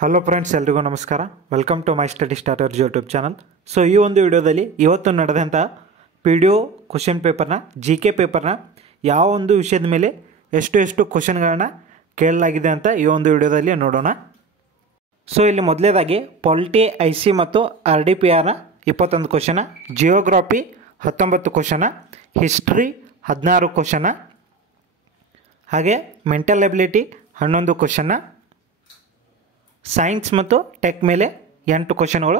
Hello friends, ಎಲ್ರಿಗೂ ನಮಸ್ಕಾರ. Welcome to my study starters YouTube channel. So ಈ ಒಂದು ವಿಡಿಯೋದಲ್ಲಿ ಇವತ್ತು ನಡೆದಂಥ PDO ಕ್ವಶನ್ ಪೇಪರ್ನ GK ಪೇಪರ್ನ ಯಾವ ಒಂದು ವಿಷಯದ ಮೇಲೆ ಎಷ್ಟು ಕ್ವಶನ್ಗಳನ್ನ ಕೇಳಲಾಗಿದೆ ಅಂತ ಈ ಒಂದು ವಿಡಿಯೋದಲ್ಲಿ ನೋಡೋಣ. ಸೊ ಇಲ್ಲಿ ಮೊದಲೇದಾಗಿ ಪಾಲಿಟಿ IC ಮತ್ತು RDPRನ 21 ಕ್ವಶನ, ಜಿಯೋಗ್ರಫಿ 19 ಕ್ವಶನ, ಹಿಸ್ಟ್ರಿ 16 ಕ್ವಶನ, ಹಾಗೆ ಮೆಂಟಲ್ ಎಬಿಲಿಟಿ 11 ಕ್ವಶನ, ಸೈನ್ಸ್ ಮತ್ತು ಟೆಕ್ ಮೇಲೆ 8 ಕ್ವಶನ್ಗಳು,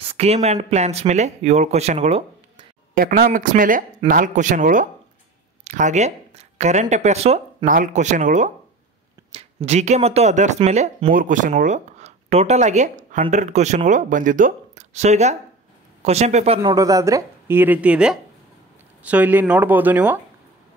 ಸ್ಕೀಮ್ ಆ್ಯಂಡ್ ಪ್ಲ್ಯಾನ್ಸ್ ಮೇಲೆ 7 ಕ್ವಶನ್ಗಳು, ಎಕನಾಮಿಕ್ಸ್ ಮೇಲೆ 4 ಕ್ವಶನ್ಗಳು, ಹಾಗೆ ಕರೆಂಟ್ ಅಫೇರ್ಸು 4 ಕ್ವಶನ್ಗಳು, GK ಮತ್ತು ಅದರ್ಸ್ ಮೇಲೆ 3 ಕ್ವಶನ್ಗಳು. ಟೋಟಲ್ ಆಗಿ 100 ಕ್ವಶನ್ಗಳು ಬಂದಿದ್ದು. ಸೊ ಈಗ ಕ್ವಶನ್ ಪೇಪರ್ ನೋಡೋದಾದರೆ ಈ ರೀತಿ ಇದೆ. ಸೊ ಇಲ್ಲಿ ನೋಡ್ಬೋದು ನೀವು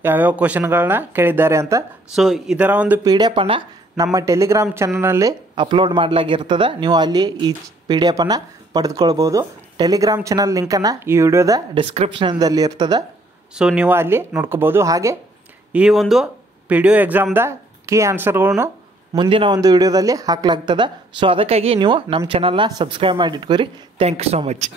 ಯಾವ್ಯಾವ ಕ್ವಶನ್ಗಳನ್ನ ಕೇಳಿದ್ದಾರೆ ಅಂತ. ಸೊ ಇದರ ಒಂದು PDF ಅನ್ನು ನಮ್ಮ ಟೆಲಿಗ್ರಾಮ್ ಚಾನಲ್ನಲ್ಲಿ ಅಪ್ಲೋಡ್ ಮಾಡಲಾಗಿರ್ತದೆ. ನೀವು ಅಲ್ಲಿ ಈ PDF ಅನ್ನು ಪಡೆದುಕೊಳ್ಬೋದು. ಟೆಲಿಗ್ರಾಮ್ ಚಾನಲ್ ಲಿಂಕನ್ನು ಈ ವಿಡಿಯೋದ ಡಿಸ್ಕ್ರಿಪ್ಷನ್ದಲ್ಲಿ ಇರ್ತದೆ. ಸೊ ನೀವು ಅಲ್ಲಿ ನೋಡ್ಕೋಬೋದು. ಹಾಗೆ ಈ ಒಂದು PDO ಎಕ್ಸಾಮ್ದ ಕೀ ಆನ್ಸರ್ಗಳನ್ನು ಮುಂದಿನ ಒಂದು ವಿಡಿಯೋದಲ್ಲಿ ಹಾಕಲಾಗ್ತದೆ. ಸೊ ಅದಕ್ಕಾಗಿ ನೀವು ನಮ್ಮ ಚಾನಲ್ನ ಸಬ್ಸ್ಕ್ರೈಬ್ ಮಾಡಿಟ್ಕೊರಿ. Thank you so much.